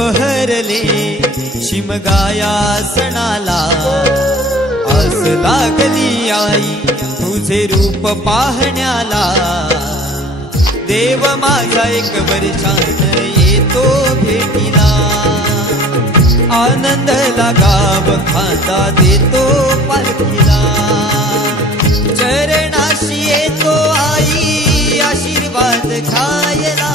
बहरले शिमगाया सणाला, आस लागली आई तुझे रूप पाहण्याला। देव माझा एक वर्षान येतो भेटीला, आनंदला गाव खांदा देतो पालखीला। चरणाशी येतो आई आशीर्वाद घ्यायला,